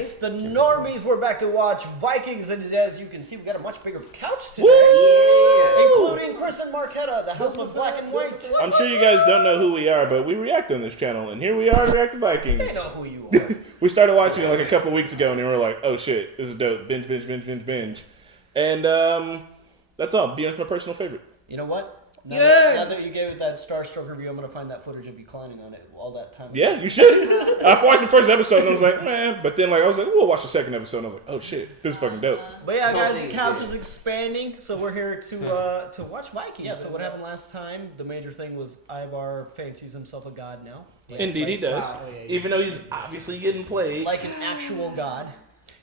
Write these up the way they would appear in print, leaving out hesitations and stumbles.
It's the Normies. We're back to watch Vikings, and as you can see, we got a much bigger couch today. Yeah. Including Chris and Marquetta, the House of Black and White. I'm sure you guys don't know who we are, but we react on this channel, and here we are, React to Vikings. They know who you are. We started watching it like a couple weeks ago, and we were like, oh shit, this is dope. Binge. And that's all. BM's my personal favorite. You know what? Now that you gave it that Starstruck review, I'm going to find that footage of you climbing on it all that time. Yeah, you should. I watched the first episode, and I was like, man. But then I was like, we'll watch the second episode, and I was like, oh shit, this is fucking dope. But yeah, guys, the couch is expanding, so we're here to watch Vikings. Yeah, so what happened last time, the major thing was Ivar fancies himself a god now. Indeed, he does. Wow. Even though he's obviously getting played. Like an actual god.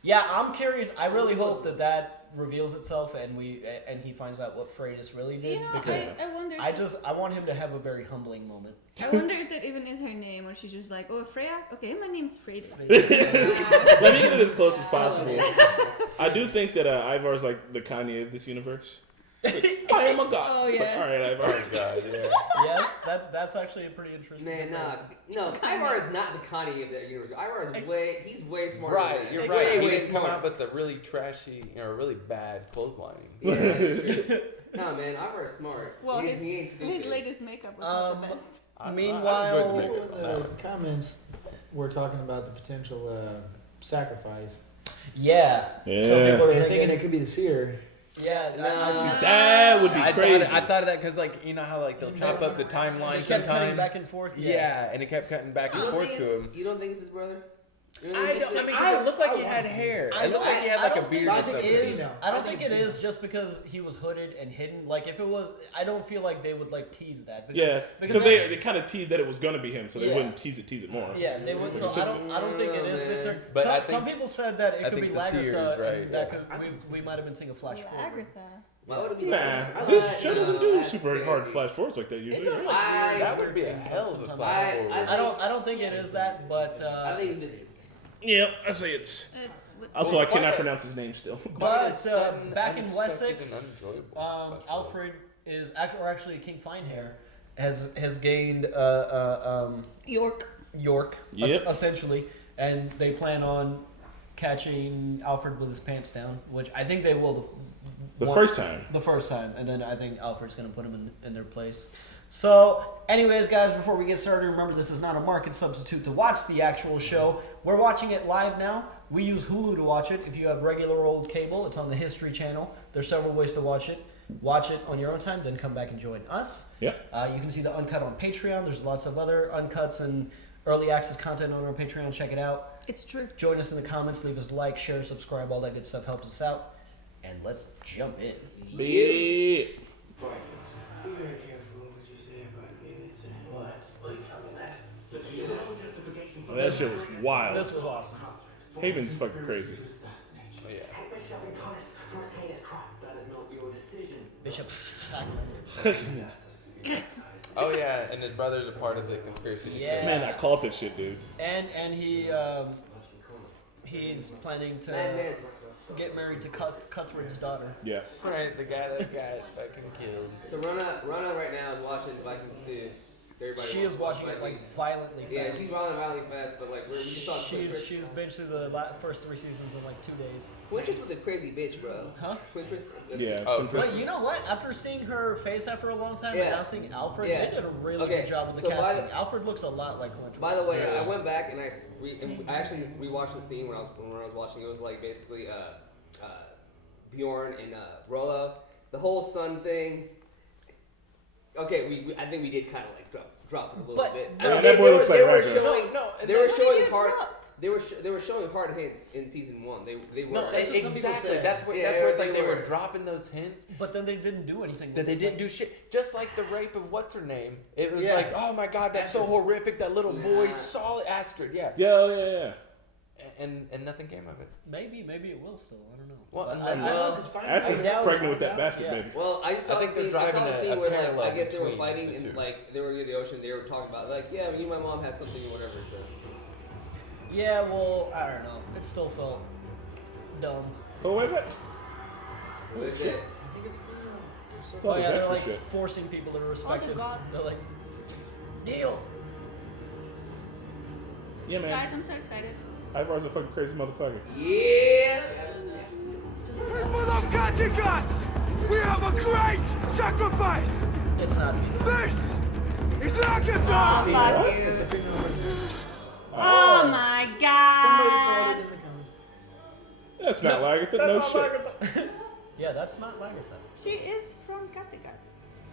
Yeah, I'm curious. I really hope that reveals itself and he finds out what Freydis really did, because I want him to have a very humbling moment. I wonder if that even is her name, or she's just like, oh, Freya? Okay, my name's Freydis. Let me get it as close as possible. I do think that Ivar's like the Kanye of this universe. Like, I am a god. Oh, yeah. Like, all right, Ivar. God, yeah. Yes, that's actually a pretty interesting. Man, no, Ivar is not the Kanye of that universe. Ivar is he's way smarter. Right, than you're that. right. Way He didn't come smarter. out with the really trashy, really bad clotheslining. Yeah. No, man, Ivar is smart. Well, he ain't stupid. his latest makeup was not the best. Meanwhile, the comments were talking about the potential sacrifice. Yeah. Yeah. Some people They're are thinking it could be the seer. Yeah, that would be crazy. I thought of that because, you know how they'll chop up the timeline They kept cutting sometimes? back and forth. Yeah, and it kept cutting back and forth to him. You don't think it's his brother? I looked like he had hair. I It looked like he had like a beard. I or don't think something. it is. I don't think it is just because he was hooded and hidden. Like if it was, I don't feel like they would tease that. Because, because they kind of teased that it was gonna be him, so they wouldn't tease it more. Yeah, they would. So I don't think it is Bitzer. But some people said that it could be Lagertha. Right. That we might have been seeing a flash forward. Why would it be Nah, this show doesn't do super hard flash forwards like that usually. It does That would be a hell of a flash forward. I don't think it is that, but I think it's yeah, I say it's. Also, I cannot pronounce his name still. But back in Wessex, Alfred is actually King Finehair has gained York essentially, and they plan on catching Alfred with his pants down, which I think they will. The first time, and then I think Alfred's going to put him in their place. So, anyways, guys, before we get started, remember this is not a market substitute to watch the actual show. We're watching it live now. We use Hulu to watch it. If you have regular old cable, it's on the History Channel. There's several ways to watch it. Watch it on your own time, then come back and join us. Yeah. You can see the uncut on Patreon. There's lots of other uncuts and early access content on our Patreon. Check it out. It's true. Join us in the comments. Leave us a like, share, subscribe. All that good stuff helps us out. And let's jump in. Yeah. Be very careful what you say about me. What's coming next? That shit was wild. This was awesome. Haven's fucking crazy. Oh, yeah. Bishop. Oh yeah, and his brother's a part of the conspiracy. Yeah. Man, I called this shit, dude. And he's planning to get married to Cuthred's daughter. Yeah. Right, the guy that got fucking killed. So Rona right now is watching Vikings 2. She is watching it violently fast. Yeah, she's violently fast, but we just saw she's binged through the first 3 seasons in 2 days. Quintress was a crazy bitch, bro. Huh? Quintress. Yeah. But you know what? After seeing her face after a long time and now seeing Alfred, they did a really good job with the casting. Alfred looks a lot like Quintress. By the way, I went back and I actually rewatched the scene when I was watching. It was like basically Bjorn and Rollo, the whole son thing. Okay, I think we did kind of drop it a little bit. That boy looks like Ragnarok. They were showing hard hints in season 1. They were. No, exactly. That's where it's like they were dropping those hints. But then they didn't do anything. That they didn't do shit. Just like the rape of what's her name. It was like, oh my god, that's so horrific. That little boy saw Astrid. Yeah. Yeah. And nothing came of it. Maybe it will still. I don't know. Well, Astrid's pregnant with that bastard baby. Well, I saw the scene where parallel I guess they were between fighting the and two. they were in the ocean. They were talking about me and my mom had something or whatever. So. Yeah, well, I don't know. It still felt dumb. Who is it? What is it? I think it's all this they're extra like shit. forcing people to respect the it. gods. They're like, kneel. Yeah, man. Guys, I'm so excited. Ivar's a fucking crazy motherfucker. Yeah. People of Kattegat, we have a great sacrifice. It's not pizza. This is Lagertha. Oh, fuck you. It's a female version. Oh my Somebody god. wrote it in the comments. That's not Lagertha. No shit. Yeah, that's not Lagertha. She is from Kattegat.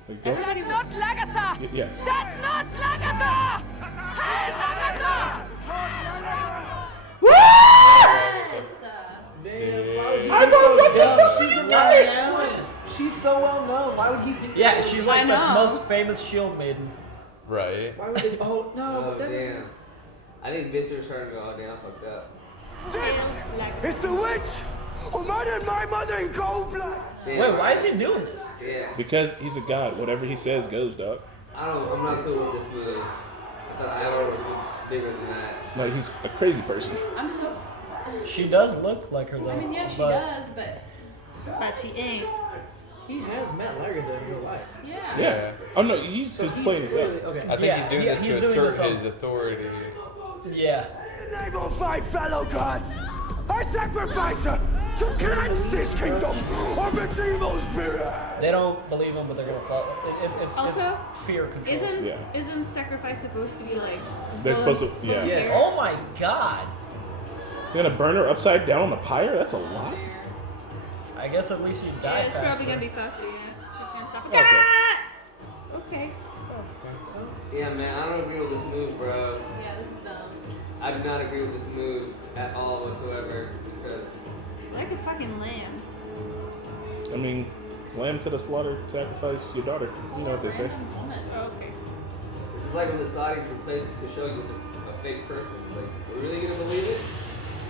Like, don't- Everybody Not Lagertha! Yes. That's not Lagertha! Hey, Lagertha! Damn, why would he be Ivar, so what the dumb? fuck She's are a you well-known. She's so well known. Why would he think? Yeah, she's like I the know. most famous shield maiden. Right. Why would they? Oh no, Oh but that is. damn. I think Viscer's trying to go all down. Fucked up. This like is the witch who murdered my mother in cold blood. Damn, Wait, why right. is he doing this? Yeah. Because he's a god. Whatever he says goes, dog. I'm not cool with this move. I thought Ivar was bigger than that. Like, he's a crazy person. I'm so. She does look like her though. I mean, yeah, she but does, but but she ain't. He has met Lagertha in real life. yeah. Yeah. Oh no, he's So just he's playing his clearly out. okay. I think Yeah, he's doing he- this he's to doing this assert on- his authority. Yeah. They will fight fellow gods. I sacrifice her to cleanse this kingdom of its evil spirit. They don't believe him, but they're gonna follow. It's Also, fear control. Isn't sacrifice supposed to be like? They're supposed to- yeah. volunteer? Oh my god! You're gonna burn her upside down on the pyre? That's a lot. I guess at least you die Yeah, it's faster. probably gonna be faster. Yeah, she's gonna suffocate. Okay. Ah! Okay. Yeah, man, I don't agree with this move, bro. Yeah, this is dumb. I do not agree with this move at all whatsoever because Like a fucking lamb. I mean, lamb to the slaughter, sacrifice your daughter. You know what they say. Random woman. Oh, okay. this is like when the Saudis replaced Khashoggi with a fake person. Like, we're really gonna believe it?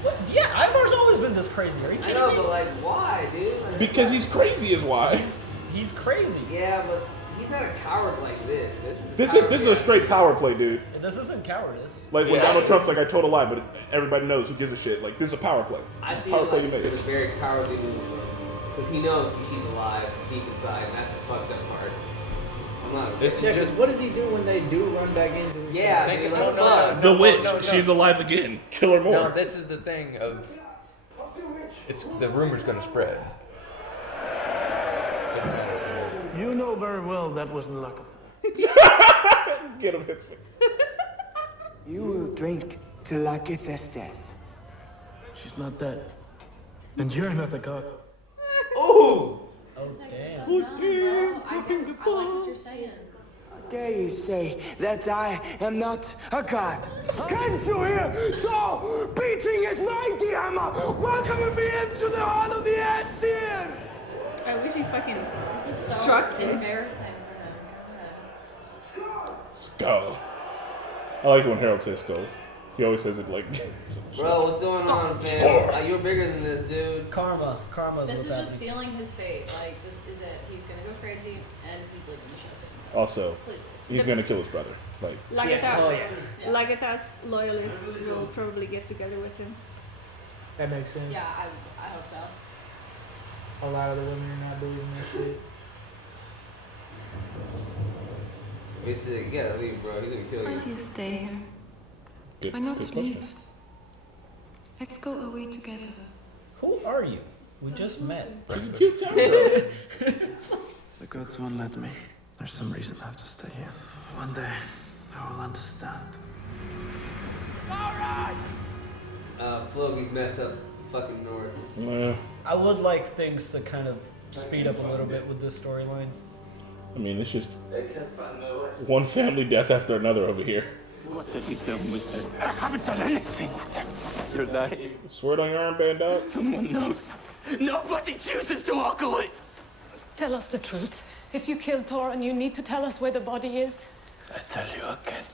What? Yeah, Ivar's always been this crazy. Are you I kidding know, me? but like, why, dude? Like, Because he's crazy is why. He's crazy. yeah, but he's not a coward like this. This This is a straight power play, dude. This isn't cowardice. Like when Yeah. Donald Trump's like, I told a lie, but everybody knows who gives a shit. Like, this is a power play. I It's a feel power play like you this made. is a very cowardly move because he knows she's alive deep inside, and that's the fucked up part. I'm not. This Yeah, is because just what does he do when they do run back into each Yeah, other? dude, no, like, no, fuck. The witch, no. she's alive again. Kill her more. no. This is the thing of it's the rumor's gonna spread. Doesn't matter. You know very well that wasn't Lagertha. Get him his face. You will drink to Lagertha's death. She's not dead. And you're not a god. Oh It's like you're damn. so dumb, bro. I like what you're saying. How dare you say that I am not a god? Can't you hear Saul beating his mighty hammer, welcoming me into the heart of the Aesir? I wish he fucking This is so struck you. embarrassing for him. Skull. I like it when Harold says skull. He always says it like. Bro, what's going on, fam? You're bigger than this, dude. Karma's This what's is just happening. sealing his fate. Like, this is it. He's gonna go crazy, and he's like gonna show himself. Also, Please. he's gonna kill his brother. Like, Lagertha, Oh, yeah. Lagertha's loyalists will probably get together with him. That makes sense. Yeah, I hope so. A lot of the women are not believing that shit. He said, you gotta leave, bro. He's gonna kill Why you. do you stay here? good, Why not good question. leave? Let's go away together. Who are you? We just met. He's a cute town girl. The gods won't let me. There's some reason I have to stay here. One day, I will understand. Flogi's mess up fucking north. Nah, I would like things to kind of speed up a little bit with this storyline. I mean, it's just one family death after another over here. What have you done with them? I haven't done anything with them. You're lying. Swear it on your armband, dog. Someone knows. Nobody chooses to walk away. Tell us the truth. If you killed Thorin, you need to tell us where the body is. I tell you again.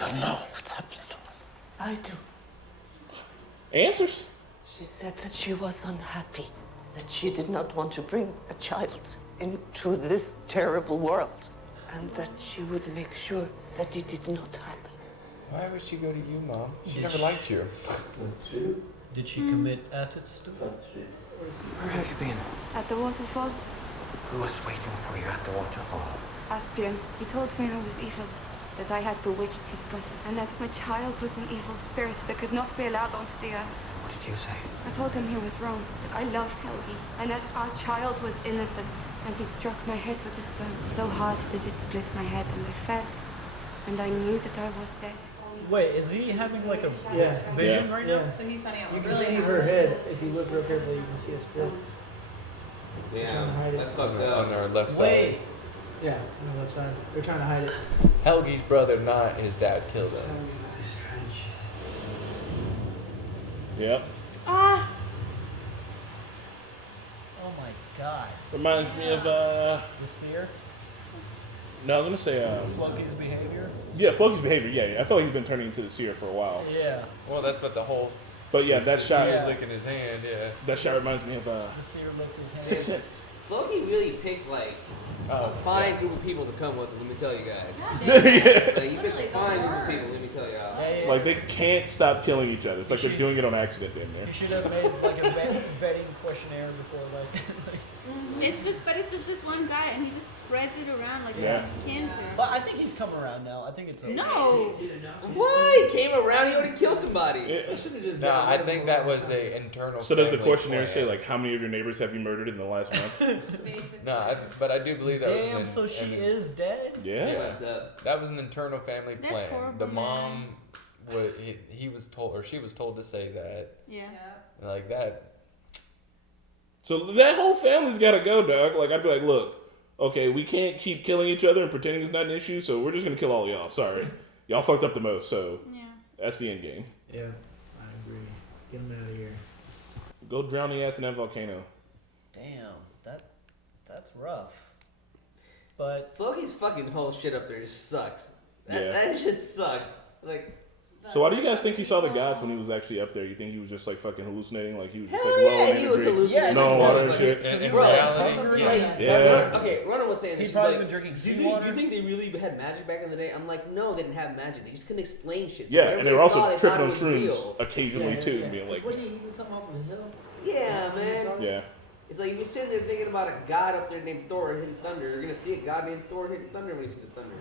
I don't know what's happened to her. I do. Answers. She said that she was unhappy, that she did not want to bring a child into this terrible world, and that she would make sure that it did not happen. Why would she go to you, Mom? She Did never she- liked you. That's not true. Did she commit acts? That's true. Where have you been? At the Who was waiting for you at the waterfall? Asbjörn. He told me I was evil, that I had bewitched his brother, and that my child was an evil spirit that could not be allowed onto the earth. What did you say? I told him he was wrong, that I loved Helgi, and that our child was innocent. And he struck my head with a stone so hard that it split my head, and I fell. And I knew that I was dead. Wait, is he having like a vision right now? So he's finding out You what can really see happened. her head. If you look real carefully, you can see a split. Yeah, that's fucked up. On our left side. Wait. Yeah, on the left side. They're trying to hide it. Helgi's brother, not his dad, killed him. Yep. Ah! Oh my god. Reminds me of The seer? No, I was gonna say Flunky's behavior? Yeah, Floki's behavior. Yeah, I feel like he's been turning into the seer for a while. Yeah. Well, that's what the whole. But yeah, that shot. He was licking his hand. Yeah. That shot reminds me of The seer licked his hand. Sixth Sense. Floki really picked like a fine group of people to come with. Let me tell you guys. Yeah. Like, you picked a fine group of people. Let me tell y'all. Like they can't stop killing each other. It's like they're doing it on accident in there. You should have made like a vetting questionnaire before like. It's just this one guy, and he just spreads it around like cancer. But I think he's come around now. I think it's okay. No. What? He came around. He already killed somebody. Yeah. I should have just. No, I think that was a internal. So does the family questionnaire plan. say like how many of your neighbors have you murdered in the last month? Basically. No, but I do believe that Damn, was so she is dead? Yeah. That was an internal family That's plan. horrible, The mom, he was told, or she was told to say that. Yeah. Like that. So that whole family's got to go, dog. Like I'd be like, look, okay, we can't keep killing each other and pretending it's not an issue, so we're just gonna kill all of y'all. Sorry, y'all fucked up the most. So that's the end game. Yeah, I agree. Get him out of here. Go drown the ass in that volcano. Damn, that's rough. But Floki's fucking whole shit up there just sucks. Yeah. That just sucks. Like. So why do you guys think he saw the gods when he was actually up there? You think he was just like fucking hallucinating? Like he was just Hell like yeah, low he was hallucinating. no Like, water and shit. In Bro, reality, yeah. Okay, Ronan was saying this. He's She's probably like, been drinking do you seawater. think they really had magic back in the day? I'm like, no, they didn't have magic. They just couldn't explain shit. So Yeah, whatever and they were also saw, they tripping thought on it was shrooms real. occasionally too, being like, What are you eating something off of a hill? Yeah, man. yeah. It's like if you're sitting there thinking about a god up there named Thor hitting thunder, you're gonna see a god named Thor hitting thunder when you see the thunder.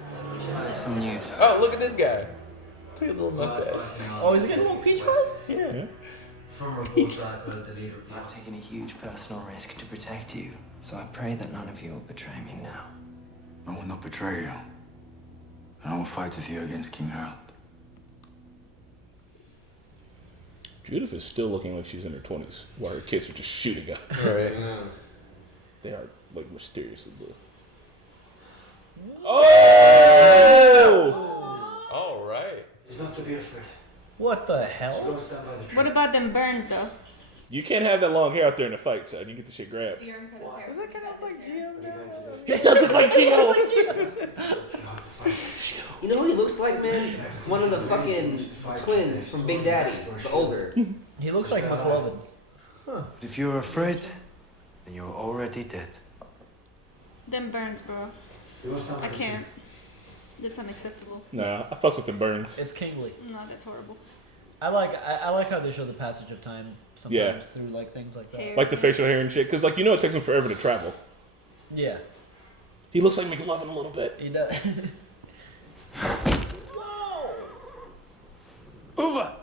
Some news. Oh, look at this guy. Look at his little mustache. oh, he's getting a little peach fuzz? Yeah. From reports I've heard the leader of the I've taken a huge personal risk to protect you, so I pray that none of you will betray me now. I will not betray you. And I will fight with you against King Harold. Judith is still looking like she's in her 20s, while her kids are just shooting up. Right. They are like mysteriously blue. Oh! All right. It's not to be afraid. What the hell? What about them burns though? You can't have that long hair out there in the fight, son. You get the shit grabbed. Bjorn cut his hair. Is that kind of like GM now? It does look like Gio! You know what he looks like, man? One of the fucking twins from Big Daddy, but older. He looks like McLovin. If you're afraid, then you're already dead. Them burns, bro. I can't. That's unacceptable. Nah, I fucks with the burns. It's kingly. No, that's horrible. I like how they show the passage of time sometimes through like things like that. Hair. Like the facial hair and shit, because like you know it takes him forever to travel. Yeah, He looks like McLovin a little bit. he does. Uva!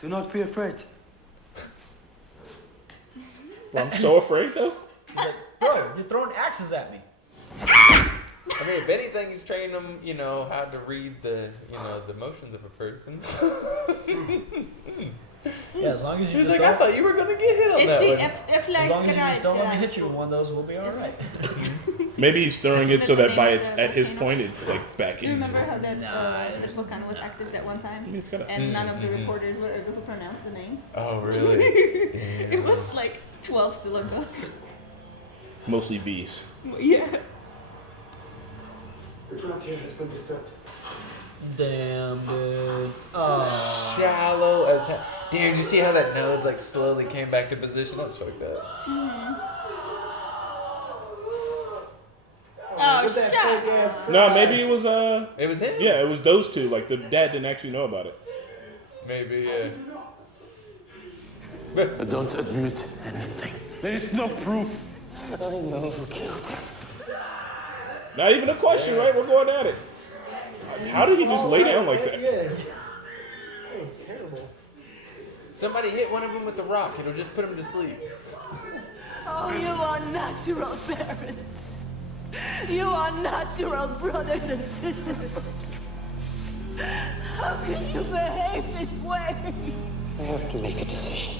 Do not be afraid. Well, I'm so afraid though. He's like, bro, you're throwing axes at me. I mean, if anything, he's training them, you know, how to read the, you know, the motions of a person. Yeah, as long as you He's just like, I don't, thought you were gonna get hit on It's that the one. if like as long as you just don't let me hit you with one of those, we'll be all right. Maybe he's throwing it so that by its Isn't that the at his name point it's like back Do you in. remember how that Nah, that volcano was active that one time? It's gotta- And none of the reporters were able to pronounce the name. Oh, really? It was like 12 syllables. Mostly V's. Yeah. The frontier has been disturbed. Damn, dude. Oh. Shallow as hell. Damn, did you see how that nose like slowly came back to position? That's fucked up. Oh, shut up. No, maybe it was It was him? yeah, it was those two. Like the dad didn't actually know about it. Maybe, yeah. But don't admit anything. There is no proof. I know who killed him. Not even a question, right? We're going at it. How did he just lay down like that? Yeah. That was terrible. Somebody hit one of them with a rock. It'll just put him to sleep. Oh, you are natural parents. You are natural brothers and sisters. How can you behave this way? I have to make a decision.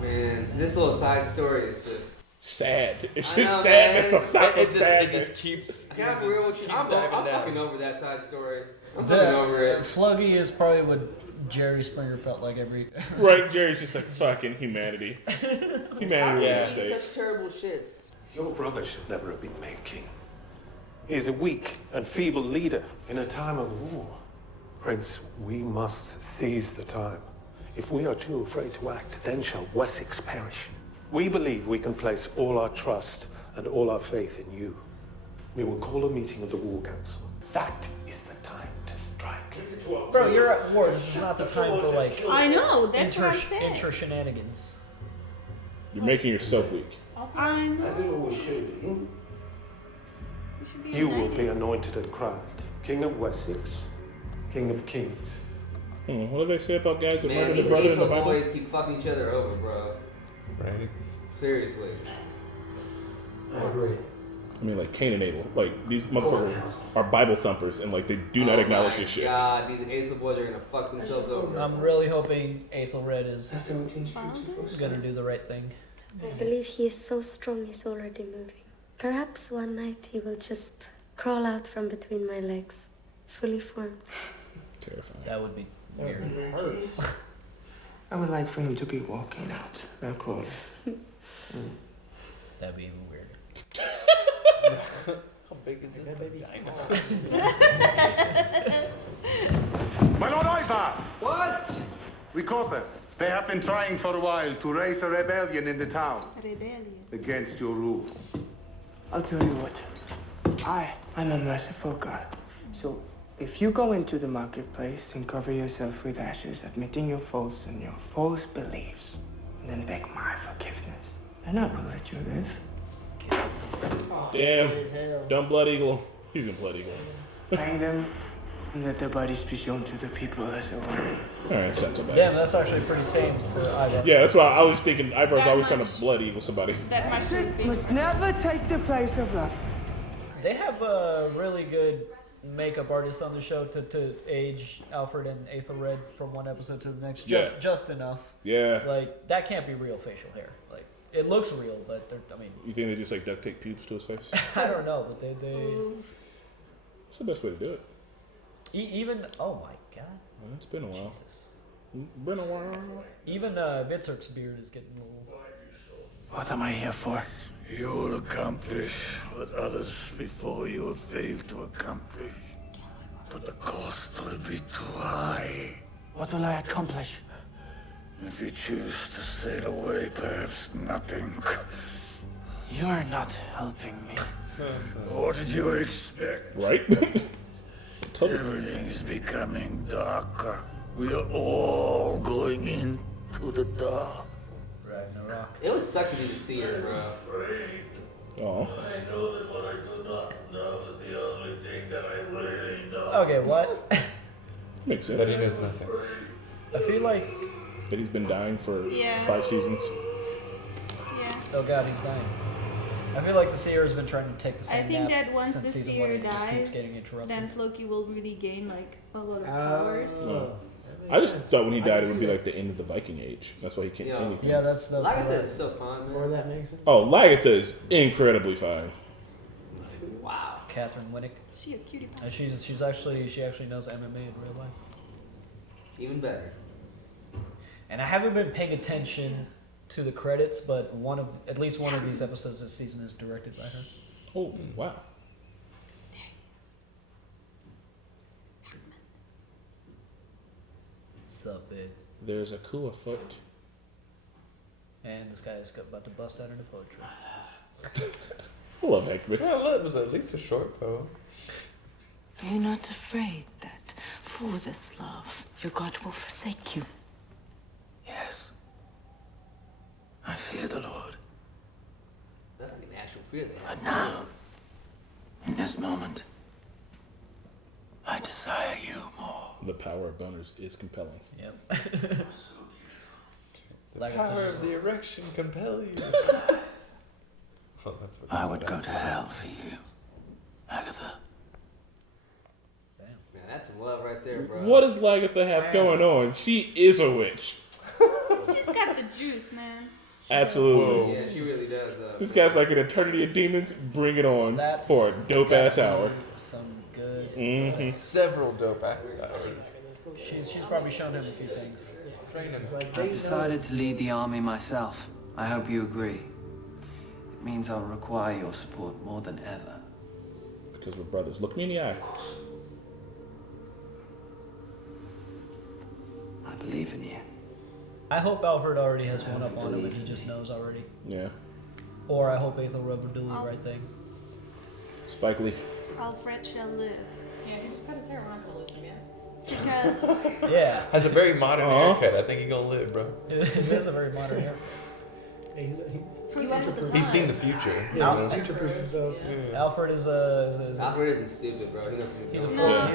Man, this little side story is just sad. It's I just know, sad. man. It's a type of sad. It just keeps. I gotta be real with you. I'm diving down. fucking over that side story. I'm fucking over it. Fluggy is probably what Jerry Springer felt like every. Right, Jerry's just like fucking humanity. Humanity How was can a you be mistake. such terrible shits? Your brother should never have been made king. He is a weak and feeble leader in a time of war. Prince, we must seize the time. If we are too afraid to act, then shall Wessex perish. We believe we can place all our trust and all our faith in you. We will call a meeting of the War Council. That is the time to strike. Bro, you're at war. This is not the time for like. I know. That's what I'm saying. Inter shenanigans. You're making yourself weak. I'm. As it always should be. We should be You will united. be anointed and crowned King of Wessex, King of Kings. What do they say about guys that Man, murder their these brother in the April Bible? boys keep fucking each other over, bro. Right. Seriously. I agree. I mean, like Cain and Abel. Like, these motherfuckers are Bible thumpers, and like, they do not acknowledge this shit. God, these April boys are gonna fuck themselves over. I'm really hoping Aethelred is gonna do the right thing. I believe he is so strong he's already moving. Perhaps one night he will just crawl out from between my legs, fully formed. Terrifying. That would be weird. I would like for him to be walking out, not crawling. That'd be even weirder. How big is this vagina? My Lord Ivar! What? We caught them. They have been trying for a while to raise a rebellion in the town Rebellion. against your rule. I'll tell you what. I'm a merciful God. So, if you go into the marketplace and cover yourself with ashes, admitting your faults and your false beliefs, and then beg my forgiveness, then I will let you live. Damn. Dumb Blood Eagle. He's gonna Blood Eagle. Hang them and let their bodies be shown to the people as a warning. Alright, it's not so bad. Damn, that's actually pretty tame for Ivar. Yeah, that's why I was thinking Ivar's always trying to Blood Eagle somebody. That much would be. Must never take the place of love. They have a really good makeup artist on the show to age Alfred and Aethelred from one episode to the next. Just enough. Yeah. Like, that can't be real facial hair. Like, it looks real, but I mean. You think they just like duct tape pubes to his face? I don't know, but they What's the best way to do it? even. Oh my god. Well, it's been a while. Jesus. Been a while. Even Vitzerk's beard is getting a little. What am I here for? You will accomplish what others before you have failed to accomplish. But the cost will be too high. What will I accomplish? If you choose to sail away, perhaps nothing. You are not helping me. What did you expect? Right? Everything is becoming darker. We are all going into the dark. Ragnarok. It would suck to be the seer, bro. Oh. I know that what I do not know is the only thing that I really know. Okay, what? Makes sense. But he knows nothing. I feel like. That he's been dying for Yeah. 5 seasons. Yeah. Oh god, he's dying. I feel like the seer has been trying to take the I same think nap that once since the season seer one. It just keeps dies, getting interrupted. then Floki will really gain like a lot of powers. No. I just thought when he died it would be like the end of the Viking age. That's why he can't see anything. Yeah, that's Lagertha right. is so fun, man. Or that makes sense. Oh, Lagertha is incredibly fine. Wow. Catherine Winnick. She a cutie pie. And she actually knows MMA in real life. Even better. And I haven't been paying attention to the credits, but at least one of these episodes this season is directed by her. Oh, wow. Sup, big. There's a coup afoot. And this guy is about to bust out into poetry. I love Hackman. Well, it was at least a short poem. Are you not afraid that for this love, your God will forsake you? Yes. I fear the Lord. That's like an actual fear they have. But now, in this moment, The power of boners is compelling. Yep. The power of the erection compel you. Oh, that's what I would go to hell for you, Agatha. Man, that's some love right there, bro. What does Lagertha have going on? She is a witch. She's got the juice, man. Absolutely. Yeah, she really does, though. This guy's like an eternity of demons. Bring it on for a dope ass hour. Some good. Several dope ass hours. She's probably shown him a few things. I've decided to lead the army myself. I hope you agree. It means I'll require your support more than ever. Because we're brothers. Look me in the eye. I believe in you. I hope Alfred already has one up on him and he just knows already. Yeah. Or I hope Aethelred will do the right thing. Spike Lee. Alfred shall live. Yeah, he just cut his hair. I'm not gonna lose him yet. Because Yeah. Has a very modern haircut. I think he's gonna live, bro. He has a very modern haircut. He went with the times. He's seen the future. Future-proof himself. Alfred is Alfred isn't stupid, bro. He knows he's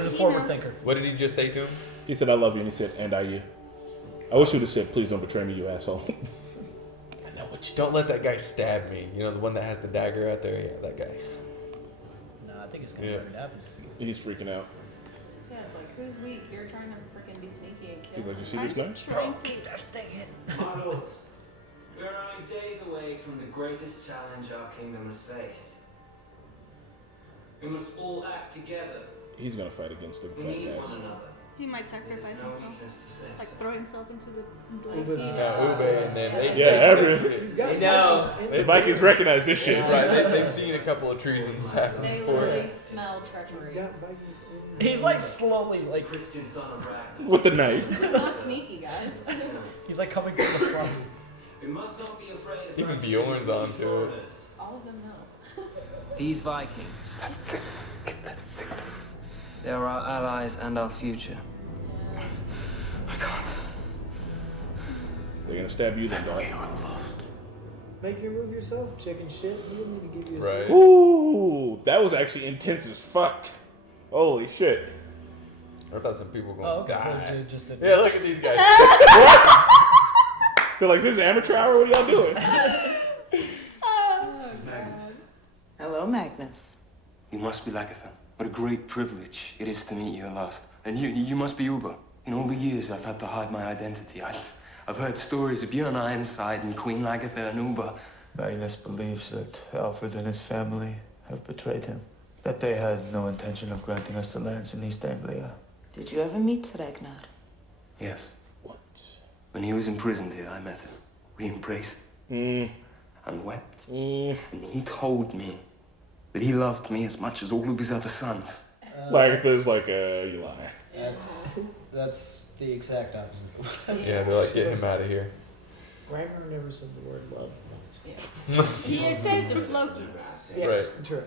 a forward thinker. What did he just say to him? He said, I love you. And he said, and I you. I wish you would have said, please don't betray me, you asshole. I know what you. Don't let that guy stab me. You know, the one that has the dagger out there? Yeah, that guy. Nah, I think it's gonna be happen. He's freaking out. Yeah, it's like, who's weak? You're trying to freaking be sneaky and kill. He's like, you see this knife? Bro, keep that thing in. My lords, we are only days away from the greatest challenge our kingdom has faced. We must all act together. He's gonna fight against the We bad need guys. one another. he might sacrifice There's no himself. weakness to say Like so. throw himself into the blade. Ube, and then They know. The Vikings recognize this shit. Right, they've seen a couple of treasons happen They before. literally smell treachery. He's like slowly like Christian son of Ragnar. With the knife. This is not sneaky, guys. he's like coming from the front. We must not be afraid of Even Vikings Bjorn's or onto it. foreigners. All of them know. These Vikings. They're our allies and our future. They're gonna stab you then, dog. Make your move yourself, chicken shit. You don't need to give you a Right. Ooh, that was actually intense as fuck. Holy shit. I thought some people were Oh, going to okay, so die. you just did Yeah, look at these guys. They're like, this is amateur hour? What are y'all doing? Hello, Magnus. You must be Lagertha. What a great privilege it is to meet you at last. And you must be Uber. In all the years I've had to hide my identity, I've heard stories of Bjorn Ironside and Queen Lagertha and Uber. Magnus believes that Alfred and his family have betrayed him. That they had no intention of granting us the lands in East Anglia. Did you ever meet Ragnar? Yes. What? When he was imprisoned here, I met him. We embraced and wept. And he told me that he loved me as much as all of his other sons. Lagertha's like, you lie. That's the exact opposite. Yeah, they're like, get him out of here. Ragnar never said the word love once. He said it to Floki. Yes, true.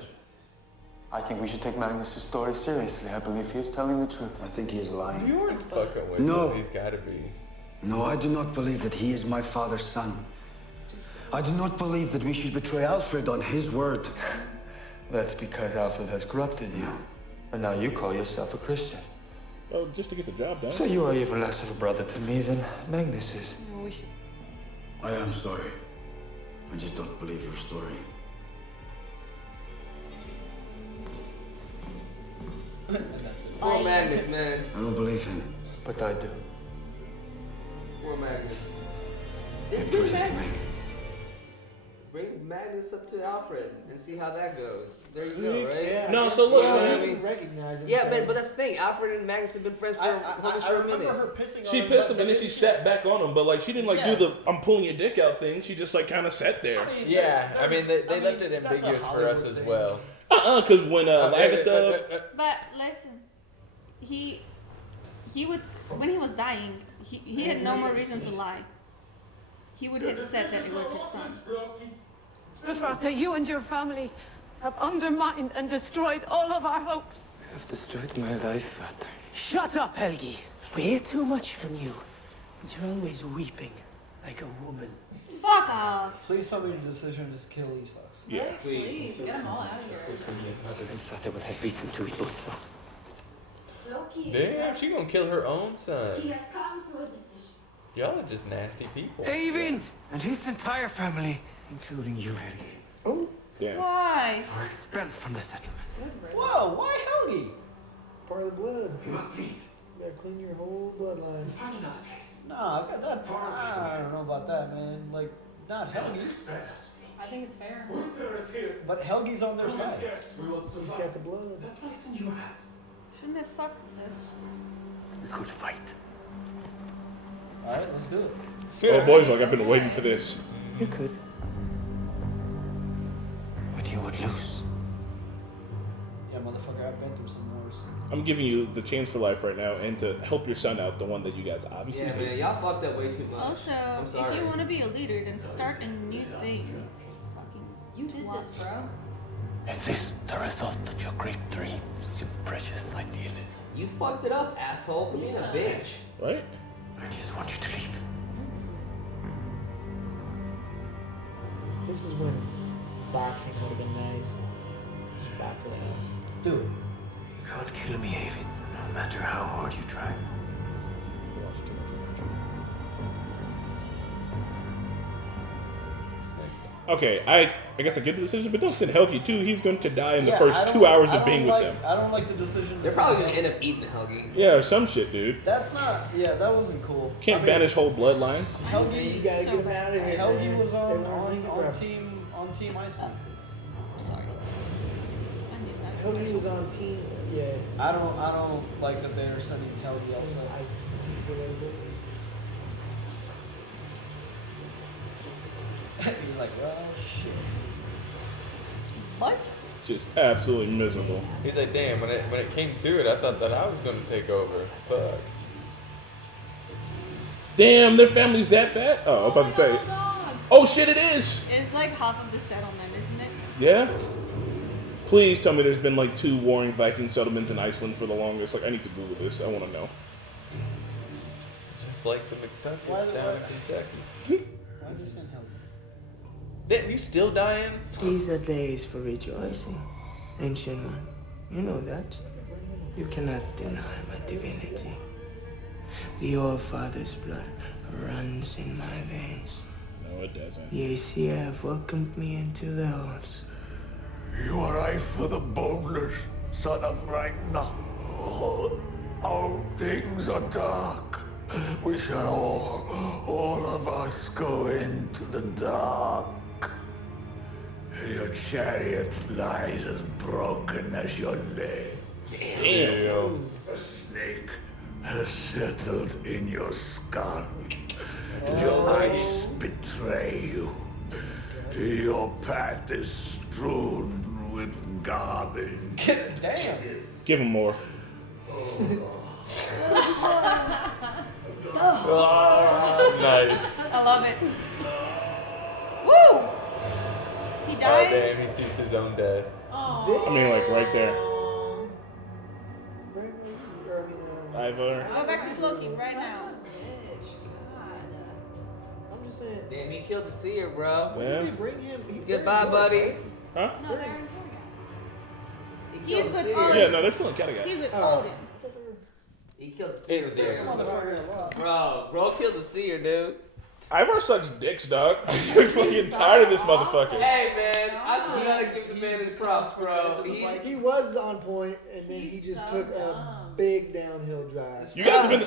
I think we should take Magnus' story seriously. I believe he is telling the truth. I think he is lying. Bjorn's fucking with No. him. He's got to be. No, I do not believe that he is my father's son. I do not believe that we should betray Alfred on his word. That's because Alfred has corrupted you. And now you call yourself a Christian. Oh, just to get the job done. So you are even less of a brother to me than Magnus is. I am sorry. I just don't believe your story. Poor Magnus, man. I don't believe him. But I do. Poor Magnus. I have choices to make. Bring Magnus up to Alfred and see how that goes. There you go, right? Yeah, No, so look, You know what I I mean? recognize him. Yeah, saying- but that's the thing. Alfred and Magnus have been friends for, I a minute. remember her pissing on She him, pissed but him and then she sat back on him, but like she didn't like Yeah. do the I'm pulling your dick out thing. She just like kind of sat there. Yeah, I mean, they left it that's a ambiguous for us Hollywood as thing. well. Because when Lagertha, But listen, he would, when he was dying, he had no more reason to lie. He would have said that it was his son. Lagertha, you and your family have undermined and destroyed all of our hopes. I've destroyed my life, Father. Shut up, Helgi. We hear too much from you. And you're always weeping like a woman. Fuck off! Please tell me your decision is to kill these fucks. Yeah. Right, please, get them all out of here. My father will have reason to it also. Damn, she gonna kill her own son. He has come to a decision. Y'all are just nasty people. Eyvind and his entire family, including you, Helgi. Oh, damn. Why? Are expelled from the settlement. Whoa, why Helgi? part of the blood. You must leave. You gotta clean your whole bloodline. Find another place. Nah, I got that. I don't know about that, man. Like, not Helgi. I think it's fair. But Helgi's on their side. He's got the blood. The place in your hands. Shouldn't have fucked this. We could fight. Alright, let's do it. Oh, boys, like, I've been waiting for this. You could. But you would lose. Yeah, motherfucker, I've been through some wars. I'm giving you the chance for life right now and to help your son out, the one that you guys obviously Yeah, hate. man, y'all fucked up way too much. Also, I'm if sorry. you want to be a leader, then start a new thing. Fucking You did this, bro. Is this the result of your great dreams, you precious idealist? You fucked it up, asshole. You're being a bitch. Right? I just want you to leave. This is when boxing would have been nice. Just box it out. Do it. You can't kill me, Eyvind, no matter how hard you try. Okay, I guess I get the decision, but don't send Helgi too. He's going to die in the Yeah, first I don't- 2 hours I of being don't with like- them. I don't like the decision. They're probably gonna end up eating Helgi. Yeah, or some shit, dude. That's not. Yeah, that wasn't cool. Can't I mean, banish whole bloodlines. Helgi, You gotta get him out of here. Helgi man. was They on won't leave on forever. team Iceland. Sorry. Helgi was on team. Yeah. I don't like that they're sending Helgi outside. He's a good idea. He was like, well, shit. What? Just absolutely miserable. He's like, damn, when it came to it, I thought that I was gonna take over. Fuck. Damn, their family's that fat? Oh, I was about to say. Oh shit, it is! It's like half of the settlement, isn't it? Yeah? Please tell me there's been like 2 warring Viking settlements in Iceland for the longest. Like, I need to Google this. I want to know. Just like the McTuckets down in Kentucky. Why did you send Helgi? Didn't you still dying? These are days for rejoicing, ancient one. You know that. You cannot deny my divinity. The All-Father's blood runs in my veins. No, it doesn't. The Aesir have welcomed me into their halls. You arrive for the boldness, son of Ragnar. All things are dark. We shall all of us go into the dark. Your chariot lies as broken as your leg. Damn. A snake has settled in your skull. Your eyes betray you. Your path is strewn with garbage. Damn. Give him more. Oh, nice. I love it. Woo! He Oh, died. damn, he sees his own death. I mean, like, right there. Ivar. Go back to Floki right now. I'm just saying. Damn, he killed the seer, bro. When did they bring him? Goodbye, buddy. Huh? No, they're in He He's killed the with seer. Odin. Yeah, no, they're still in Kattegat. He's with Oh. Odin. He killed the seer. This Bro killed the seer, dude. Ivar sucks dicks, dog. I'm fucking tired of this motherfucker. Hey, man, I still gotta give the man his props, bro. He was on point, and then he just took a big downhill drive. You guys have been.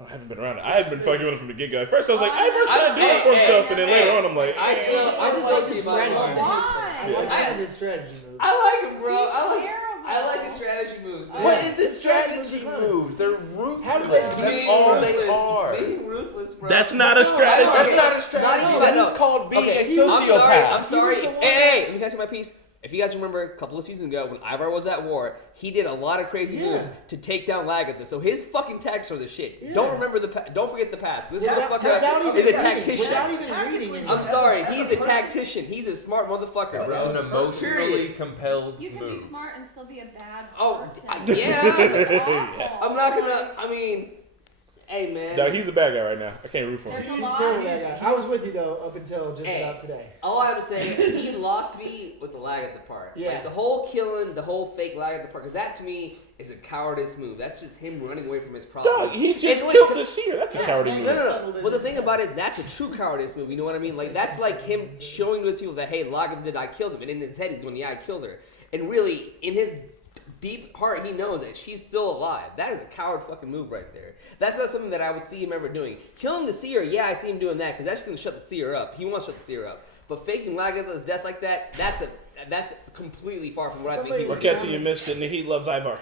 I haven't been around it. I had been fucking with him from the get-go. At first, I was like, Ivar's trying to do it for himself, and then later on, I'm like, I just like his strategy. Why? I like some of his strategy moves. I like him, bro. He's I like his strategy moves. What is his strategy moves? They're ruthless. How do they That's all they are. Being ruthless, bro. that's not a strategy. That's not a strategy. That's called being a sociopath. I'm sorry. Hey, let me catch my piece. If you guys remember a couple of seasons ago when Ivar was at war, he did a lot of crazy moves to take down Lagertha. So his fucking tactics are the shit. Yeah. Don't forget the past. This Without motherfucker is a tactician. Without even reading it. I'm sorry, he's a tactician. He's a smart motherfucker, It's an bro. emotionally compelled You can be move. smart and still be a bad Oh, person. yeah. That was awful. I'm not gonna. I mean, Hey, man. No, he's the bad guy right now. I can't root for him. He's totally that guy. I was with you, though, up until just about today. All I was saying, he lost me with the Lagertha part. Yeah. Like, the whole killing, the whole fake Lagertha part, because that, to me, is a cowardice move. That's just him running away from his problem. Dog, he just killed the seer. That's a cowardice move. No. Well, the thing about it is that's a true cowardice move. You know what I mean? Like, that's like him showing to his people that, hey, Lagertha did, I killed him. And in his head, he's going, yeah, I killed her. And really, in his deep heart, he knows that she's still alive. That is a coward fucking move right there. That's not something that I would see him ever doing. Killing the seer, yeah, I see him doing that because that's just going to shut the seer up. He wants to shut the seer up. But faking Lagertha's death like that, that's completely far from what I think he would do. Marquette, you missed it, and he loves Ivar.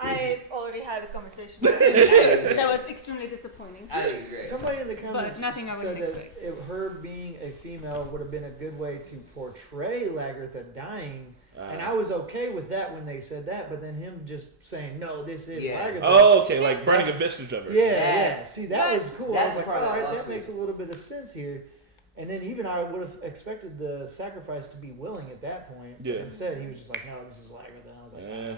I've already had a conversation with him. That was extremely disappointing. I think it's great. Somebody in the comments nothing I said wouldn't that expect. her being a female would have been a good way to portray Lagertha dying. And I was okay with that when they said that, but then him just saying, no, this is Lagertha. Oh, okay, like burning a vestige of her. Yeah. See, that was cool. I was That's like, the part all I right, lost that makes a little bit of sense here. And then even I would have expected the sacrifice to be willing at that point. Yeah. Instead, he was just like, no, this is Lagertha. And I was like, yeah.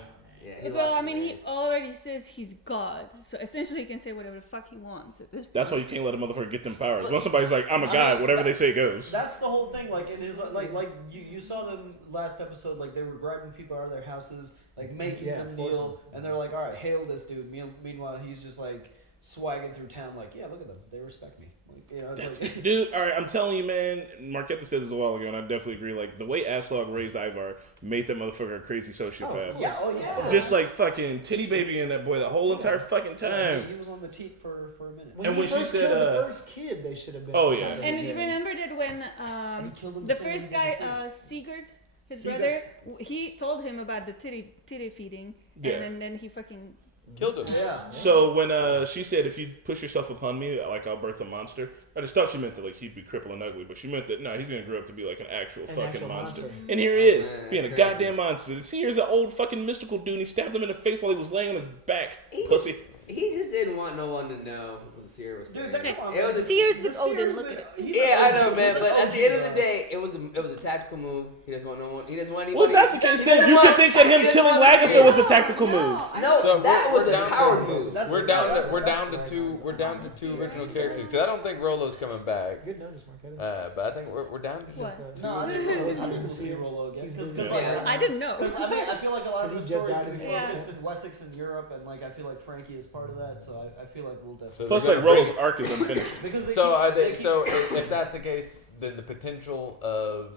Well, I mean, he already says he's God, so essentially he can say whatever the fuck he wants at this point. That's why you can't let a motherfucker get them powers. Once somebody's like, I'm a god, whatever they say goes. That's the whole thing. Like, it is like you saw them last episode. Like, they were driving people out of their houses, like making them kneel, and they're like, all right, hail this dude. Meanwhile, he's just like swagging through town, like, yeah, look at them, they respect me. Like, you know, it's like, dude. All right, I'm telling you, man. Marquette said this a while ago, and I definitely agree. Like, the way Aslog raised Ivar made that motherfucker a crazy sociopath. Oh yeah. Just like fucking titty baby in that boy the whole entire fucking time. He was on the teat for a minute. When she said the first kid, they should have been. Oh yeah. And you remember that when the first guy, Sigurd, his brother, he told him about the titty feeding, and then he fucking killed him. Yeah. So when she said, if you push yourself upon me, like I'll birth a monster, I just thought she meant that like he'd be crippled and ugly, but she meant that no, he's gonna grow up to be like an actual fucking monster. And here he is, being a goddamn monster. The seer's an old fucking mystical dude, and he stabbed him in the face while he was laying on his back. Pussy. He just didn't want no one to know what the seer was saying. The seers with Odin, look at it. Yeah, I know, man. But at the end of the day, it was a tactical move. He doesn't want no one. He doesn't want anybody. Well, if that's the case, then you should think that him killing Lagertha was a tactical move. No, So that was a coward move. We're down to two original characters. Because I don't think Rolo's coming back. Good notice, Marquette. But I think we're down to just two. No, I didn't see Rolo again. Because I didn't know. Because I mean, I feel like a lot of the He just stories died have in been the focused in Wessex and Europe, and like I feel like Frankie is part of that. So I feel like we'll definitely. Plus, like Rolo's arc is unfinished. Because if that's the case, then the potential of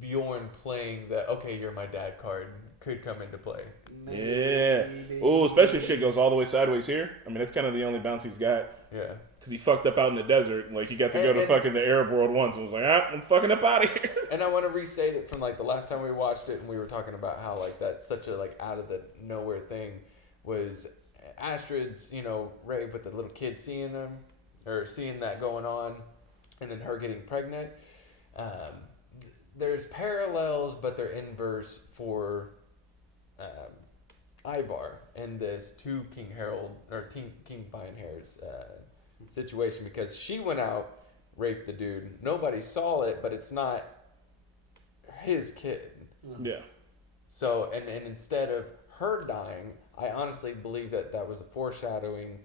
Bjorn playing that okay, you're my dad card could come into play. Yeah. Oh, especially if shit goes all the way sideways here. I mean, that's kind of the only bounce he's got. Yeah. Because he fucked up out in the desert. Like, he got to go to fucking the Arab world once and was like, I'm fucking up out of here. And I want to restate it from, like, the last time we watched it and we were talking about how, like, that's such a, like, out of the nowhere thing was Astrid's, rape with the little kid seeing them, or seeing that going on, and then her getting pregnant. There's parallels, but they're inverse for Ivar and this to King Harold or King Finehair's situation, because she went out, raped the dude. Nobody saw it, but it's not his kid. Yeah. So and instead of her dying, I honestly believe that was a foreshadowing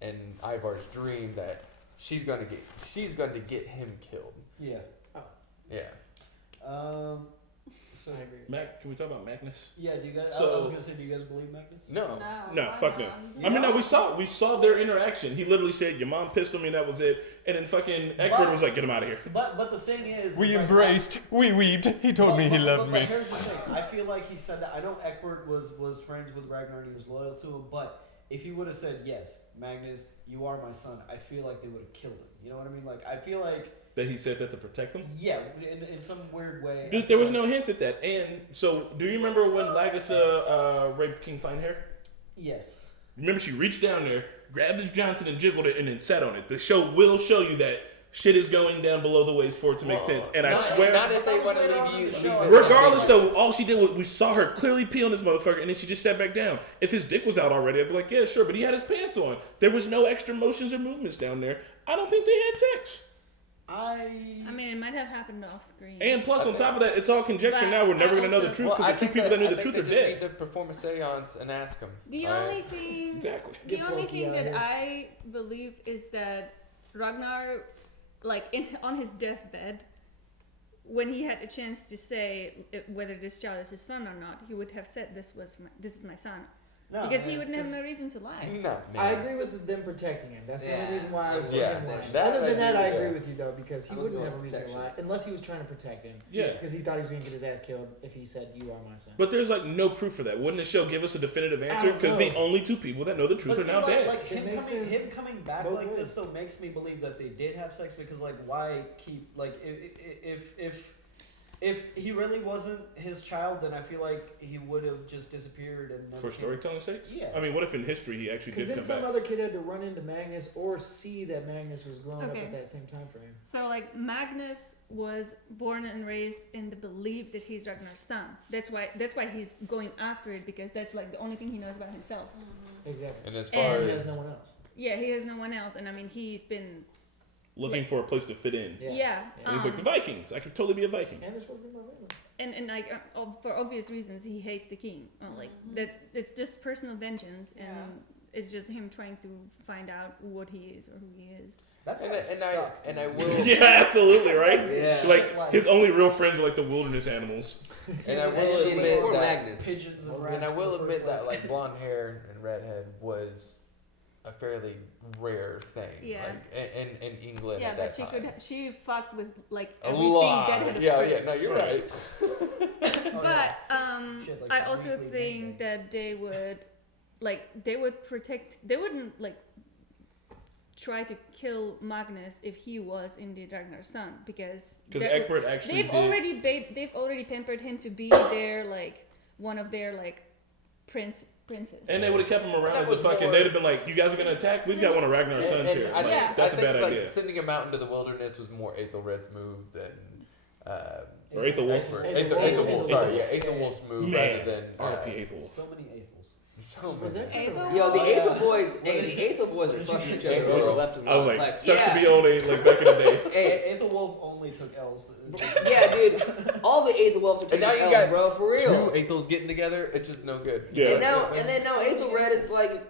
in Ivar's dream that she's going to get him killed. Yeah. Oh. Yeah. So I agree. Mac, can we talk about Magnus? Yeah, do you guys? So, I was gonna say, do you guys believe Magnus? No, fuck no. I mean, no, we saw their interaction. He literally said, "Your mom pissed on me," and that was it. And then fucking Egbert was like, "Get him out of here." But the thing is, we embraced, we weeped. He told me he loved me. But here's the thing. I feel like he said that. I know Egbert was friends with Ragnar and he was loyal to him. But if he would have said, "Yes, Magnus, you are my son," I feel like they would have killed him. You know what I mean? Like I feel like. That he said that to protect them? Yeah, in some weird way. Dude, there was no hints at that. And so, do you remember when Lagertha raped King Finehair? Yes. Remember, she reached down there, grabbed his Johnson and jiggled it, and then sat on it. The show will show you that shit is going down below the waist for it to make sense. And I swear, not if they want to leave you. Regardless, though, all she did was we saw her clearly pee on this motherfucker, and then she just sat back down. If his dick was out already, I'd be like, yeah, sure, but he had his pants on. There was no extra motions or movements down there. I don't think they had sex. I mean, it might have happened off screen. And plus, on top of that, it's all conjecture now. We're never going to know the truth because the two people that knew the truth are dead. Just need to perform a seance and ask them. The only thing, exactly. The only thing that I believe is that Ragnar, like on his deathbed, when he had a chance to say whether this child is his son or not, he would have said, "This is my son." No, because he wouldn't have no reason to lie. No, I agree with them protecting him. That's the only reason why I was saying lying. That Other than that, I agree agree with you though, because he wouldn't have a reason to lie unless he was trying to protect him. Yeah, because he thought he was going to get his ass killed if he said, "You are my son." But there's like no proof for that. Wouldn't the show give us a definitive answer? Because the only two people that know the truth are now dead. Like him coming back like this though makes me believe that they did have sex because like why keep like if he really wasn't his child, then I feel like he would have just disappeared and never for storytelling sake. Yeah. I mean, what if in history he actually did come back? Because then some other kid had to run into Magnus or see that Magnus was growing up at that same time frame. So like Magnus was born and raised in the belief that he's Ragnar's son. That's why he's going after it, because that's like the only thing he knows about himself. Mm-hmm. Exactly. And as far as he has no one else. Yeah, he has no one else, and I mean he's been looking for a place to fit in. Yeah. And he's like, the Vikings. I could totally be a Viking. And like for obvious reasons, he hates the king. Like that, it's just personal vengeance, and it's just him trying to find out what he is or who he is. That's and I will. Yeah, absolutely, right? Yeah. Like his only real friends are like the wilderness animals. And I will admit that Magnus. Pigeons and I will admit that like blonde hair and redhead was a fairly rare thing. Yeah. Like in England. Yeah, at but that she fucked with like a everything lot. that had a Yeah, prey. yeah. No, you're right. But like I also think that they would protect. They wouldn't like try to kill Magnus if he was indeed Ragnar's son, because Egbert actually they've already pampered him to be their like one of their like princes. And they would have kept him around as a fucking. They'd have been like, "You guys are gonna attack? We've got one of Ragnar's sons here." That's a bad idea. Sending him out into the wilderness was more Aethelred's move than. Or Aethelwulf. Aethelwulf. Sorry, yeah, Aethelwulf's move rather than. R.I.P. Aethelwulf. So many Aethels. So many. Yo, the Aethel boys. Hey, the Aethel boys are fucking each other over left and right. I was like, sucks to be old age like back in the day. Hey, Aethelwulf only took L's. Yeah, dude. All the Aethelwulfs are taking now you L's, got bro, for real. Two Aethels getting together, it's just no good. Yeah. And now Aethelred is like.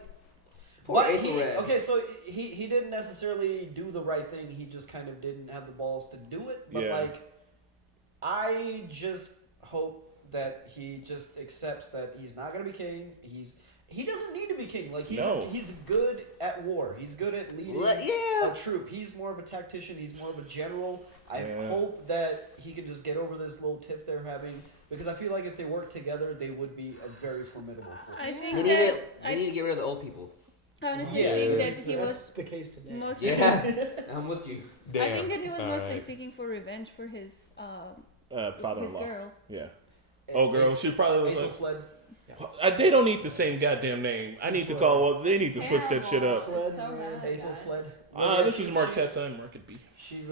Poor Aethelred. Okay, so he didn't necessarily do the right thing. He just kind of didn't have the balls to do it. But like, I just hope that he just accepts that he's not gonna be king. He doesn't need to be king. Like he's good at war. He's good at leading a troop. He's more of a tactician. He's more of a general. I hope that he can just get over this little tiff they're having, because I feel like if they work together, they would be a very formidable force. I think They need to get rid of the old people. I honestly think that he That's was the case today. mostly. I'm with you. I think that he was mostly seeking for revenge for his father-in-law. his girl. Yeah. Oh, girl, she probably was like. Fled. They don't need the same goddamn name. I need to call. Well, they need to switch that shit up. It's so bad. Aethel fled. This is Marquette time. Market B. She's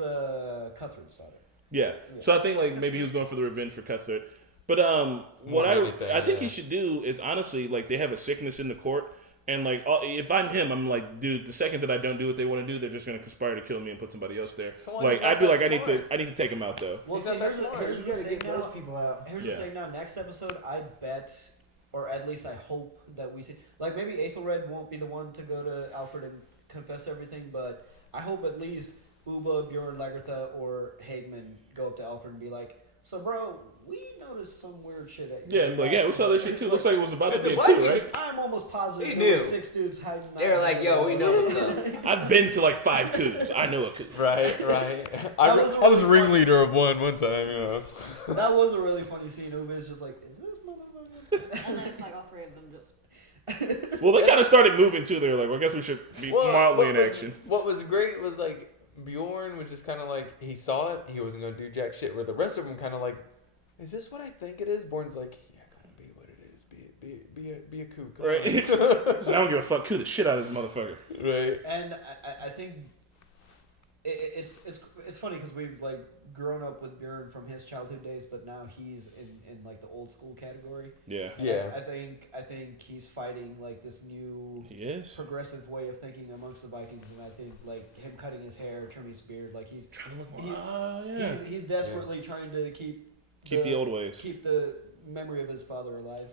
Cuthred's daughter. Yeah. So I think like maybe he was going for the revenge for Cuthred. But what I think he should do is honestly like they have a sickness in the court, and like if I'm him, I'm like, dude, the second that I don't do what they want to do, they're just gonna conspire to kill me and put somebody else there. Like I'd be like, I need to take him out though. Well, see, here's the thing now. Those people out. Here's the thing now. Next episode, I bet, or at least I hope that we see, like maybe Aethelred won't be the one to go to Alfred and confess everything, but I hope at least Ubba, Bjorn, Lagertha, or Hageman go up to Alfred and be like, "So, bro, we noticed some weird shit at you." Yeah, we saw this shit too. Looks like it was about to be a coup, right? I'm almost positive We there knew. were 6 dudes hiding. They were like, yo, we know what's up. I've been to like 5 coups. I know a coup. Right. I was a ringleader of one time. You know. That was a really funny scene. Ubba's just like, "Is this motherfucker?" And then it's like all 3 of them just. Well, they kind of started moving too. They're like, well, I guess we should be mildly in action. What was great was like Bjorn was just kind of like he saw it, he wasn't gonna do jack shit. Where the rest of them kind of like, is this what I think it is? Bjorn's like, yeah, gonna be what it is. Be a kook. Right. So I don't give a fuck. Coup the shit out of this motherfucker. Right. And I think it's funny because we've like grown up with Bjorn from his childhood days, but now he's in like the old school category. Yeah. And Yeah. I think he's fighting like this new progressive way of thinking amongst the Vikings, and I think like him cutting his hair, trimming his beard, like he's he's desperately trying to keep the old ways, keep the memory of his father alive.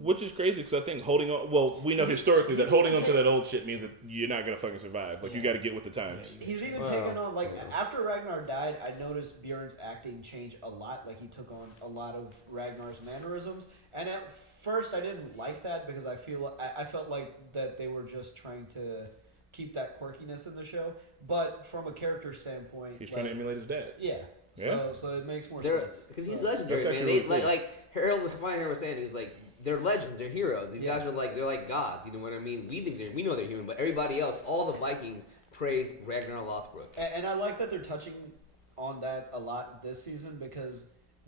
Which is crazy because I think holding on. Well, we know historically that holding on to that old shit means that you're not gonna fucking survive. Like you got to get with the times. He's even taken on like after Ragnar died, I noticed Bjorn's acting change a lot. Like he took on a lot of Ragnar's mannerisms, and at first I didn't like that because I felt like that they were just trying to keep that quirkiness in the show. But from a character standpoint, He's trying to emulate his dad. Yeah. So it makes more sense Because he's legendary, man. Really cool. like Harold Feinherr was saying, he was like, they're legends, they're heroes. These guys are they're like gods. You know what I mean? We know they're human, but everybody else, all the Vikings praise Ragnar Lothbrok. And I like that they're touching on that a lot this season because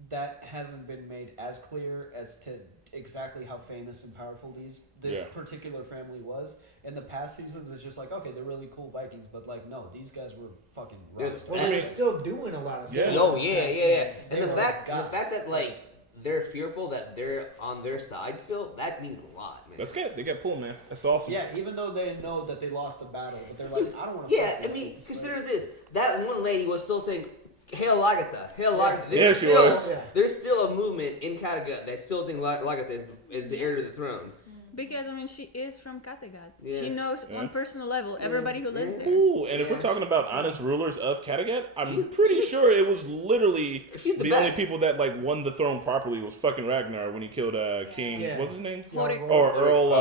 that hasn't been made as clear as to exactly how famous and powerful this particular family was. In the past seasons, it's just like, okay, they're really cool Vikings, but like, no, these guys were fucking rock stars. Well, they're still doing a lot of stuff. Oh yeah. And the fact that like they're fearful that they're on their side still, that means a lot, man. That's good. They got pulled, man. That's awesome. Yeah, even though they know that they lost the battle, but they're like, I don't want to. Yeah, I mean, consider this. That one lady was still saying, Hail Lagertha, Hail Lagertha. Yeah, she was. There's still a movement in Kattegat that still think Lagertha is the heir to the throne. Because, I mean, she is from Kattegat. Yeah. She knows on personal level everybody who lives there. Ooh, and if we're talking about honest rulers of Kattegat, I'm pretty sure it was literally the only people that like won the throne properly was fucking Ragnar when he killed King. What's his name? Or Earl.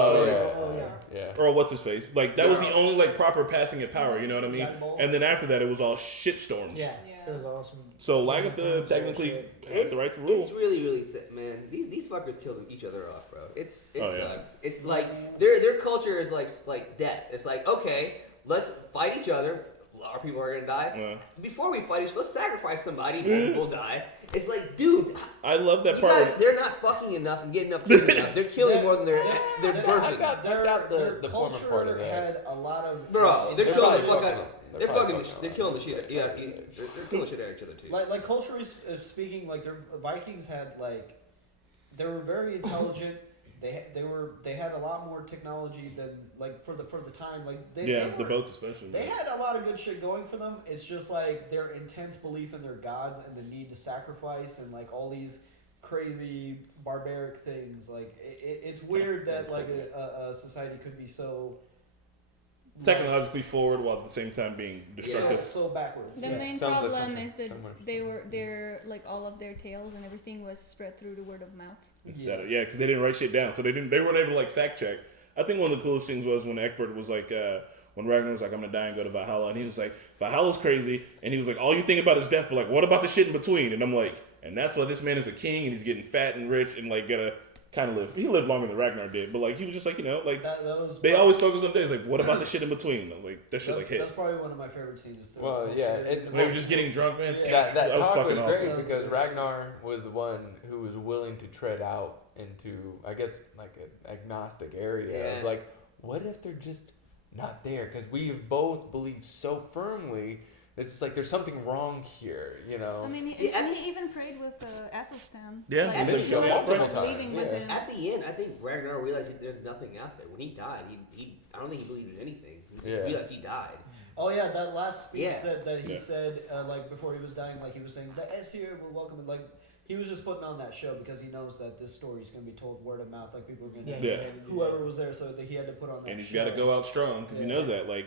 Earl. What's his face? Like that was the only like proper passing of power. You know what I mean? And then after that, it was all shitstorms. Yeah, it was awesome. So Lagertha technically has the right to rule. It's really sick, man. These fuckers killed each other off, bro. It sucks. It's like their culture is like death. It's like, okay, let's fight each other. Our people are gonna die. Yeah. Before we fight each other, let's sacrifice somebody. People die. It's like, dude. I love that you part. Guys, they're not fucking enough and getting enough killing enough. They're killing more than they're birthing. I got the former part of that. Had a lot of they're killing the fuck out. They're killing the shit. Yeah, they're killing the shit out of each other too. Like culturally speaking, like their Vikings had like they were very intelligent. They had a lot more technology than like for the time. Like the boats especially. They had a lot of good shit going for them. It's just like their intense belief in their gods and the need to sacrifice and like all these crazy barbaric things. Like it's weird that like a society could be so technologically forward while at the same time being destructive. So backwards. The main problem is that they're like all of their tales and everything was spread through the word of mouth. Instead of because they didn't write shit down, so they weren't able to like fact check. I think one of the coolest things was when Egbert was like when Ragnar was like, I'm gonna die and go to Valhalla, and he was like, Valhalla's crazy, and he was like, all you think about is death, but like, what about the shit in between? And I'm like, and that's why this man is a king, and he's getting fat and rich, and like gotta kind of live. He lived longer than Ragnar did, but like he was just like, you know, like they always focus on days. Like, what about the shit in between? Like that shit like hit. That's probably one of my favorite scenes. Well, yeah, they were just getting drunk, man. That was talk fucking was awesome. great because Ragnar was the one who was willing to tread out into, I guess, like an agnostic area. Of like, what if they're just not there? Because we both believe so firmly. It's just like there's something wrong here, you know. I mean, he even prayed with Athelstan. Yeah, like, he he was leaving with him. At the end, I think Ragnar realized that there's nothing out there. When he died, I don't think he believed in anything. He just realized he died. Oh yeah, that last speech that he said like before he was dying, like he was saying the Aesir will welcome it. Like he was just putting on that show because he knows that this story is going to be told word of mouth. Like people are going to whoever was there, so that he had to put on that. And he's got to go out strong because he knows that like.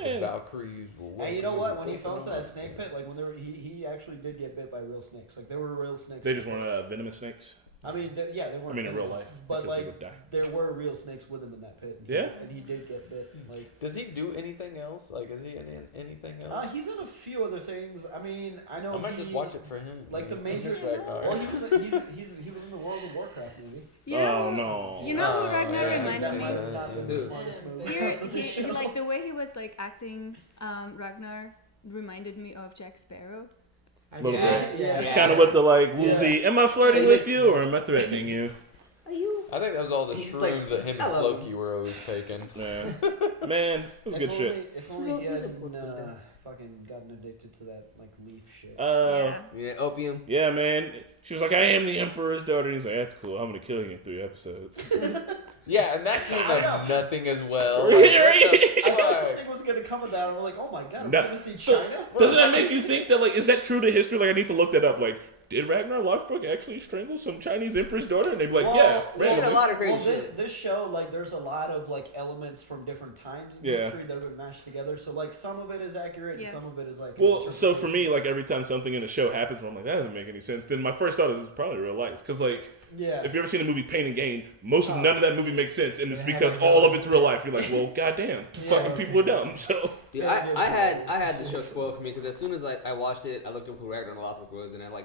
Valkyries will and you know what? When he fell into that snake pit, like when he actually did get bit by real snakes. Like there were real snakes. They just weren't venomous snakes. I mean, they weren't. I mean, in real life, but like there were real snakes with him in that pit. And he did get bit. Like, does he do anything else? Like, is he in anything else? He's in a few other things. I mean, I know. I might just watch it for him. Like the major. Well, he was in the World of Warcraft movie. Oh no! You know who Ragnar reminds me? That's not been the smartest movie. He like the way he was like acting. Ragnar reminded me of Jack Sparrow. Kind of with the like woozy. Am I flirting with you or am I threatening you? I think that was all the shrooms that him and Floki were always taking. Yeah. Man, it was good shit. If only he hadn't fucking gotten addicted to that like leaf shit. Yeah, opium. Yeah, man. She was like, I am the Emperor's daughter. And he's like, that's cool. I'm going to kill you in 3 episodes. Yeah, and that came of nothing as well. I thought something was gonna come of that, and we're like, oh my god, I'm gonna see China. Doesn't that make you think that, like, is that true to history? Like, I need to look that up. Like, did Ragnar Lothbrok actually strangle some Chinese empress daughter? And they'd be like, yeah. We did a lot of crazy shit. This show, like, there's a lot of like elements from different times in history that have been mashed together. So like, some of it is accurate, and some of it is like. Well, so for me, like, every time something in a show happens, where I'm like, that doesn't make any sense. Then my first thought is probably real life, because like. Yeah. If you ever seen the movie Pain and Gain, none of that movie makes sense, and it's because all of it's real life. You're like, well, goddamn, fucking people are dumb. So. Dude, I had the show spoiled for me because as soon as I watched it, I looked up who Ragnar Lothbrok was, and I like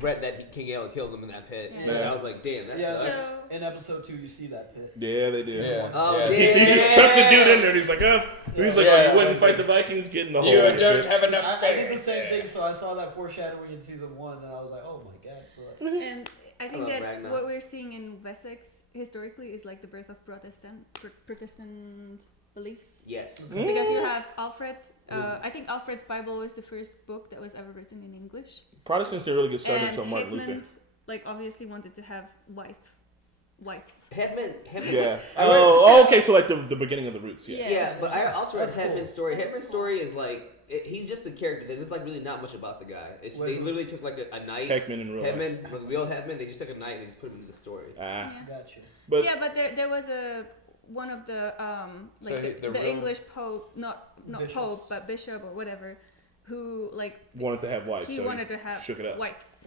read that King Aegon killed him in that pit, and I was like, damn, that sucks. So, in episode 2, you see that pit. Yeah, they do. Yeah. Oh, He just chucks a dude in there, and he's like, he's like, oh, you wouldn't fight the Vikings, get in the hole. You don't have enough. I did the same thing, so I saw that foreshadowing in season 1, and I was like, oh my god. So, and I think that Ragnar. what we're seeing in Wessex historically is like the birth of Protestant beliefs. Yes. Because you have Alfred. I think Alfred's Bible is the first book that was ever written in English. Protestants didn't really get started And until Martin Luther. Hedmund, like, obviously wanted to have wives. Hedmund. Yeah. Oh, okay. So like the beginning of the roots. Yeah. Yeah, but I also read Hedmund's story. Hedmund's story is like he's just a character. There's like really not much about the guy. They literally took like a night. Heckman in real life. Like real Hedmund. They just took a night and they just put him into the story. Gotcha. But there was one of the like the English pope, not Bishops. pope, but bishop or whatever, who like wanted to have wives. He so wanted to have shook it up. wives.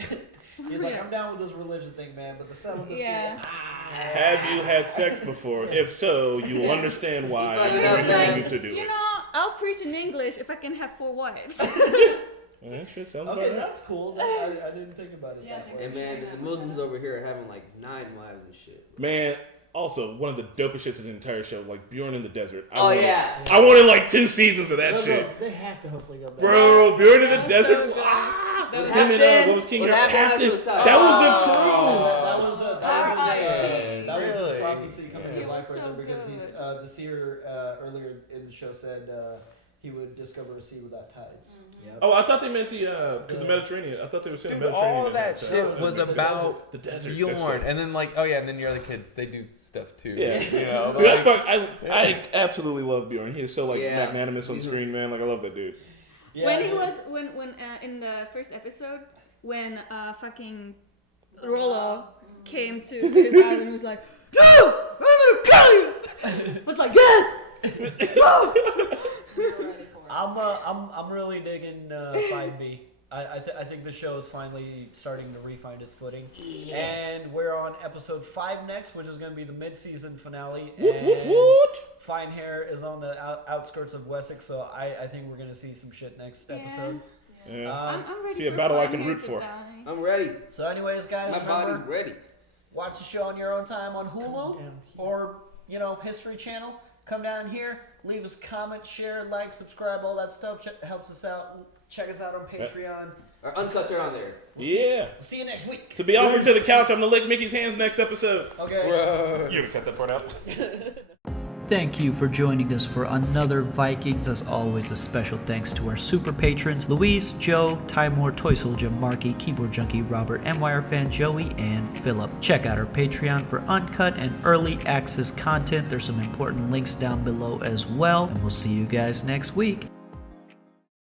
He's like, I'm down with this religion thing, man, but the celibacy. Have you had sex before? If so, you will understand why you continue to do it. You know, I'll preach in English if I can have 4 wives. That shit sounds Okay, about right. that's cool. I didn't think about it that way. And man, the Muslims over here are having like 9 wives and shit. Man, also one of the dopest shits of the entire show, like Bjorn in the Desert. I wanted, wanted like 2 seasons of that shit. They have to hopefully go back. Bro, Bjorn in the Desert. What was King That was the crew. That was his prophecy coming to life right there, because the seer earlier in the show said he would discover a sea without tides. Yep. Oh, I thought they meant because the Mediterranean. I thought they were saying Mediterranean. All of that shit was about the desert. Bjorn, and then like, and then your other kids, they do stuff too. Yeah, you know. Dude, I absolutely love Bjorn. He's so like magnanimous on screen, man. Like I love that dude. Yeah, when he was when in the first episode when fucking Rollo came to his house and was like, "No, I'm gonna kill you." I was like, "Yes, no." I'm really digging 5B. I think the show is finally starting to re-find its footing. Yeah. And we're on episode 5 next, which is going to be the mid-season finale. What? Fine Hair is on the outskirts of Wessex, so I think we're going to see some shit next episode. Yeah. I'm ready see a for battle I Fine can Hair root to for. die. I'm ready. So anyways, guys, My remember, body's ready. watch the show on your own time on Hulu or, History Channel. Come down here, leave us a comment, share, like, subscribe, all that stuff. Helps us out. Check us out on Patreon. Our uncuts are on there. We'll see you next week. To be offered to the couch, I'm going to lick Mickey's hands next episode. Okay. You cut that part out. Thank you for joining us for another Vikings. As always, a special thanks to our super patrons, Louise, Joe, Timor, Toy Soldier, Marky, Keyboard Junkie, Robert, MYR Fan, Joey, and Philip. Check out our Patreon for uncut and early access content. There's some important links down below as well. And we'll see you guys next week.